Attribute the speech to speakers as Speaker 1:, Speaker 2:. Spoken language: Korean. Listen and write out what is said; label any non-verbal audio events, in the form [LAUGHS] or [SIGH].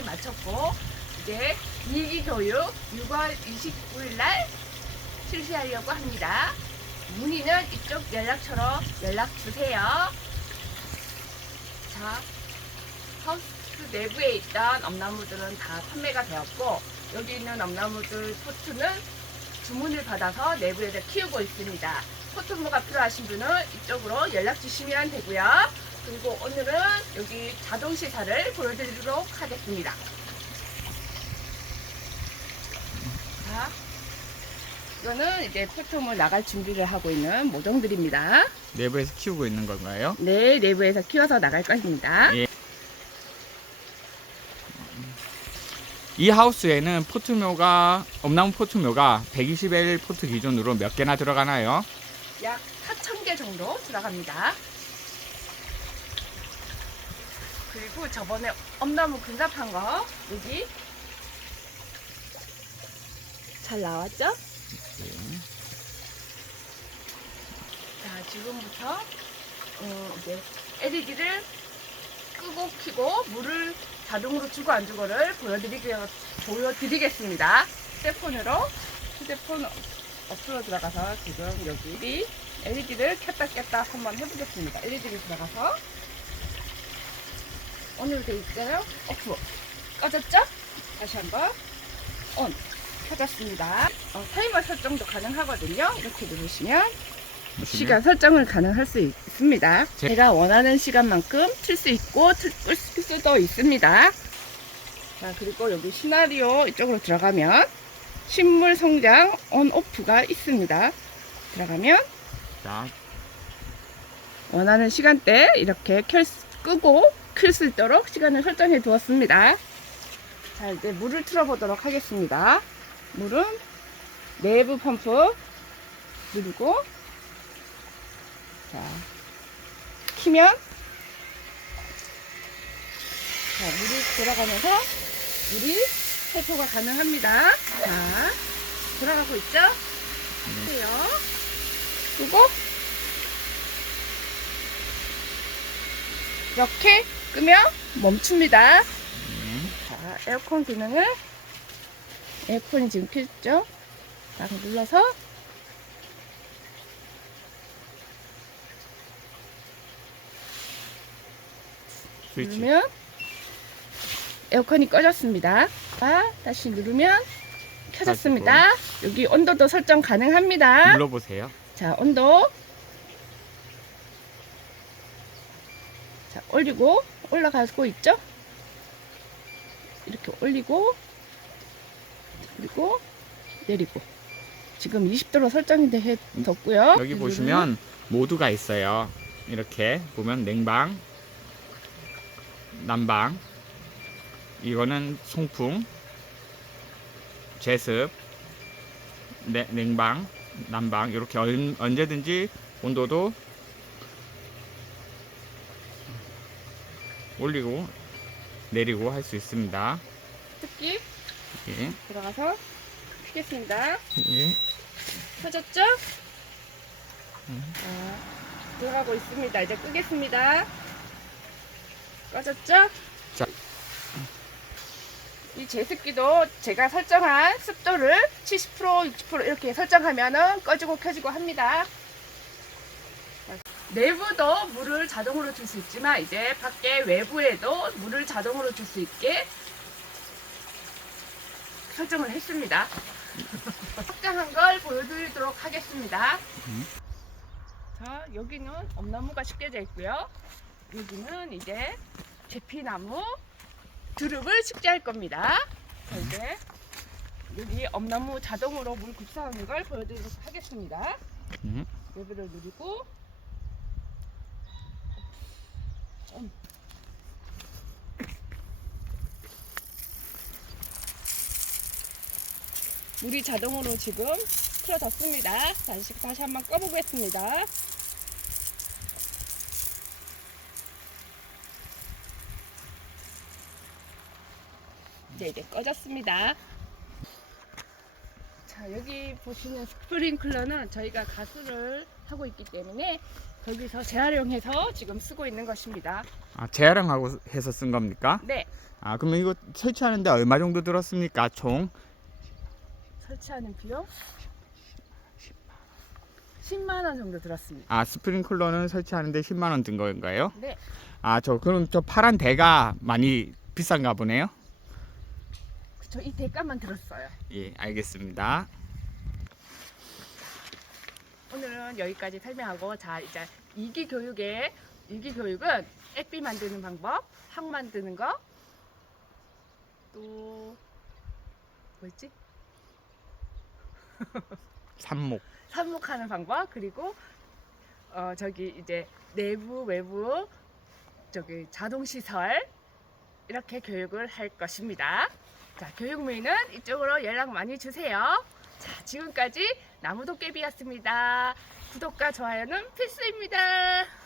Speaker 1: 완전히 마쳤고 이제 이기 교육 6월 29일 날 실시하려고 합니다. 문의는 이쪽 연락처로 연락 주세요. 자, 하우스 내부에 있던 엄나무들은 다 판매가 되었고 여기 있는 엄나무들 포트는 주문을 받아서 내부에서 키우고 있습니다. 포트모가 필요하신 분은 이쪽으로 연락 주시면 되고요. 그리고 오늘은 여기 자동 시사를 보여드리도록 하겠습니다. 자, 이거는 이제 포트모 나갈 준비를 하고 있는 모종들입니다.
Speaker 2: 내부에서 키우고 있는 건가요?
Speaker 1: 네, 내부에서 키워서 나갈 것입니다.
Speaker 2: 예. 이 하우스에는 포트묘가 엄나무 포트묘가 120L 포트 기준으로 몇 개나 들어가나요?
Speaker 1: 약 4,000개 정도 들어갑니다. 그리고 저번에 엄나무 근접한 거 여기 잘 나왔죠?
Speaker 2: 네.
Speaker 1: 자, 지금부터 어, 이제 LED를 끄고 켜고 물을 자동으로 주고 안 주고를 보여드리게, 보여드리겠습니다. 휴대폰으로 휴대폰 어플로 들어가서 지금 여기 LED를 켰다 켰다 한번 해보겠습니다. LED를 들어가서 오늘 돼 있어요. 오프 꺼졌죠? 다시 한번 온 켜졌습니다. 어, 타이머 설정도 가능하거든요. 이렇게 누르시면 시간 설정을 가능할 수 있습니다.
Speaker 2: 제-
Speaker 1: 제가 원하는 시간만큼 틀 수 있고 틀, 끌 수도 있습니다. 자, 그리고 여기 시나리오 이쪽으로 들어가면 식물 성장 온 오프가 있습니다. 들어가면
Speaker 2: 자,
Speaker 1: 원하는 시간대 이렇게 켤, 수- 끄고 켤수 있도록 시간을 설정해 두었습니다. 자, 이제 물을 틀어보도록 하겠습니다. 물은 내부 펌프 누르고 자, 키면 자, 물이 돌아가면서 물이 세포가 가능합니다. 자, 돌아가고 있죠? 보세요. 그리고 이렇게 끄면 멈춥니다.
Speaker 2: 음,
Speaker 1: 자, 에어컨 기능을 에어컨이 지금 켜졌죠? 딱 눌러서
Speaker 2: 스위치.
Speaker 1: 누르면 에어컨이 꺼졌습니다. 자, 다시 누르면 켜졌습니다. 여기 온도도 설정 가능합니다.
Speaker 2: 눌러보세요.
Speaker 1: 자, 온도. 자, 올리고 올라가고 있죠? 이렇게 올리고 그리고 내리고 지금 20도로 설정이 돼- 뒀고요.
Speaker 2: 여기 보시면 모드가 있어요. 이렇게 보면 냉방, 난방, 이거는 송풍, 제습, 네, 냉방, 난방 이렇게 언, 언제든지 온도도 올리고 내리고 할 수 있습니다.
Speaker 1: 특기
Speaker 2: 예,
Speaker 1: 들어가서 켜겠습니다.
Speaker 2: 예.
Speaker 1: 켜졌죠?
Speaker 2: 음.
Speaker 1: 자, 들어가고 있습니다. 이제 끄겠습니다. 꺼졌죠?
Speaker 2: 자.
Speaker 1: 이 제습기도 제가 설정한 습도를 70% 60% 이렇게 설정하면은 꺼지고 켜지고 합니다. 내부도 물을 자동으로 줄 수 있지만 이제 밖에 외부에도 물을 자동으로 줄 수 있게 설정을 했습니다. 확장한 걸 보여드리도록 하겠습니다.
Speaker 2: 음.
Speaker 1: 자, 여기는 엄나무가 심겨져 있고요. 여기는 이제 제피나무 드릅을 식재할 겁니다. 자, 이제 여기 엄나무 자동으로 물 급사하는 걸 보여드리도록 하겠습니다.
Speaker 2: 음.
Speaker 1: 레벨을 누르고 음. 물이 자동으로 지금 틀어졌습니다. 다시 다시 한번 꺼보겠습니다. 이제 이제 꺼졌습니다. 자, 자, 여기 보시는 스프링클러는 저희가 가수를 하고 있기 때문에 거기서 재활용해서 지금 쓰고 있는 것입니다.
Speaker 2: 아, 재활용하고 해서 쓴 겁니까?
Speaker 1: 네,
Speaker 2: 아, 그러면 이거 설치하는데 얼마 정도 들었습니까? 총?
Speaker 1: 설치하는 비용 10만 원 정도 들었습니다.
Speaker 2: 아, 스프링클러는 설치하는데 10만 원 든 건가요?
Speaker 1: 네,
Speaker 2: 아, 저 그럼 저 파란 대가 많이 비싼가 보네요.
Speaker 1: 그쵸. 이 대가만 들었어요.
Speaker 2: 예, 알겠습니다.
Speaker 1: 오늘은 여기까지 설명하고 자 이제 이기 교육의 이기 교육은 액비 만드는 방법, 항 만드는 거, 또 뭐였지? [LAUGHS]
Speaker 2: 삽목.
Speaker 1: 삽목하는 방법 그리고 어 저기 이제 내부 외부 저기 자동 시설 이렇게 교육을 할 것입니다. 자 교육 문의는 이쪽으로 연락 많이 주세요. 자 지금까지 나무도깨비였습니다. 구독과 좋아요는 필수입니다.